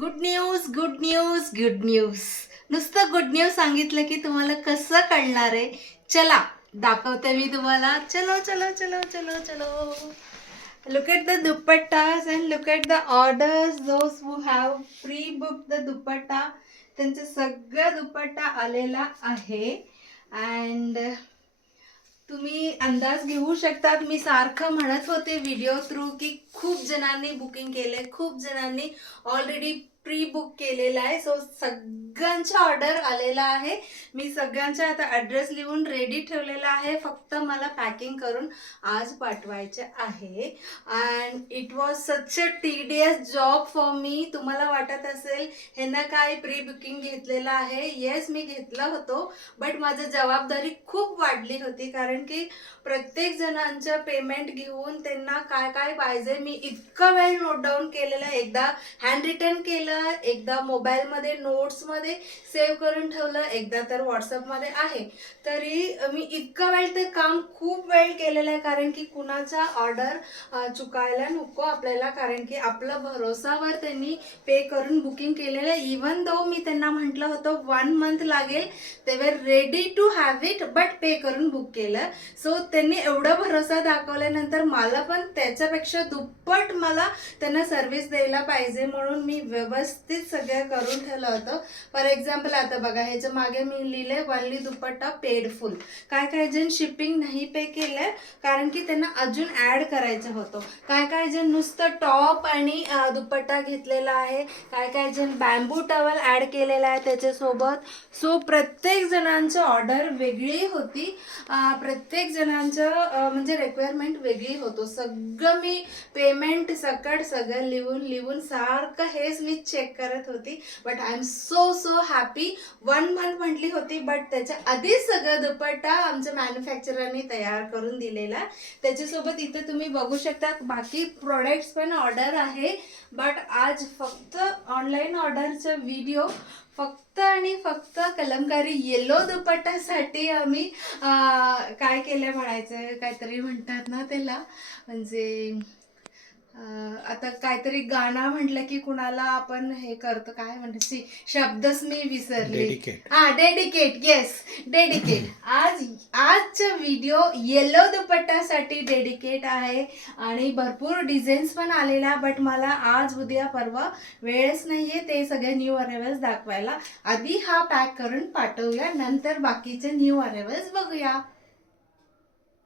Good news good news good news. नुसतं good news सांगितलं की तुम्हाला कसं कळणार आहे? चला दाखवते मी तुम्हाला. चलो चलो चलो चलो चलो. Look at the dupattas and look at the orders. Those who have pre-booked the dupatta, त्यांचे सगळं दुपट्टा आलेला आहे. अँड तुम्ही अंदाज घेऊ शकतात. मी सारखं म्हणत होते व्हिडिओ थ्रू की खूप जणांनी बुकिंग केलंय, खूप जणांनी ऑलरेडी प्री बुक केलेला आहे. सो सगळ्यांचा ऑर्डर आलेला आहे. मी सगळ्यांचा आता ॲड्रेस लिहून रेडी ठेवलेला आहे. फक्त मला पॅकिंग करून आज पाठवायचे आहे. And it was such a tedious job for me. तुम्हाला वाटत असेल ह्यांना काय प्री बुकिंग घेतलेलं आहे. येस, मी घेतलं होतं, बट माझी जबाबदारी खूप वाढली होती. कारण की प्रत्येक जणांचं पेमेंट घेऊन त्यांना काय काय पाहिजे मी इतका वेळ नोट डाऊन केलेलं. एकदा हँड रिटन केलं, एकदा मोबाईलमध्ये नोट्समध्ये सेव्ह करून ठेवलं, एकदा तर व्हॉट्सअपमध्ये आहे. तरी मी इतका वेळ ते काम खूप वेळ केलेलं आहे. कारण की कुणाचा ऑर्डर चुकायला नको आपल्याला. कारण की आपलं भरोसावर त्यांनी पे करून बुकिंग केलेलं आहे. इवन दो मी त्यांना म्हटलं होतं 1 मंथ लागेल, ते were ready to have it, but pay करून बुक केलं. सो त्यांनी एवढा भरोसा दाखवल्यानंतर मला पण त्याच्यापेक्षा दुप्पट मला त्यांना सर्व्हिस द्यायला पाहिजे, म्हणून मी व्यवस्थित सगळं करून ठेवलं होतं. फॉर एक्झाम्पल आता बघा, ह्याच्या मागे मी लिहिले वनली दुपट्टा पेड फुल. काय काय जण शिपिंग नाही पे केलंय कारण की त्यांना अजून ऍड करायचं होतं. काय काय जण नुसतं टॉप आणि दुपट्टा घेतलेला आहे. काय काय जण बॅम्बू टॉवेल ऍड केलेला आहे त्याच्यासोबत. सो प्रत्येक जणांचं ऑर्डर वेगळी होती. प्रत्येक जणांचं म्हणजे रिक्वायरमेंट वेगळी होतो. सगळं मी पेमेंट सकट सगळं लिहून सारखं हेच मी चेक करत होती. But I am so happy. 1 month म्हटली होती, बट त्याच्या आधीच सगळं दुपट्टा आमच्या मॅन्युफॅक्चररने तयार करून दिलेला. त्याच्यासोबत इथे तुम्ही बघू शकता बाकी प्रोडक्ट्स पण ऑर्डर आहे. बट आज फक्त ऑनलाईन ऑर्डरचा व्हिडिओ फक्त आणि फक्त कलमकारी येलो दुपट्ट्यासाठी आम्ही काय केलं म्हणायचं, काहीतरी म्हणतात ना त्याला, म्हणजे आता काहीतरी गाणं म्हटलं की कुणाला आपण हे करतो, काय म्हणतो, शब्दच मी विसरले. डेडिकेट. Yes, dedicate. आजचा व्हिडिओ येलो दुपट्ट्यासाठी डेडिकेट आहे. आणि भरपूर डिझाईन्स पण आलेल्या, बट मला आज उद्या परवा वेळच नाहीये ते सगळे न्यू अरायवल्स दाखवायला. आधी हा पॅक करून पाठवूया, नंतर बाकीचे न्यू अरायवल्स बघूया.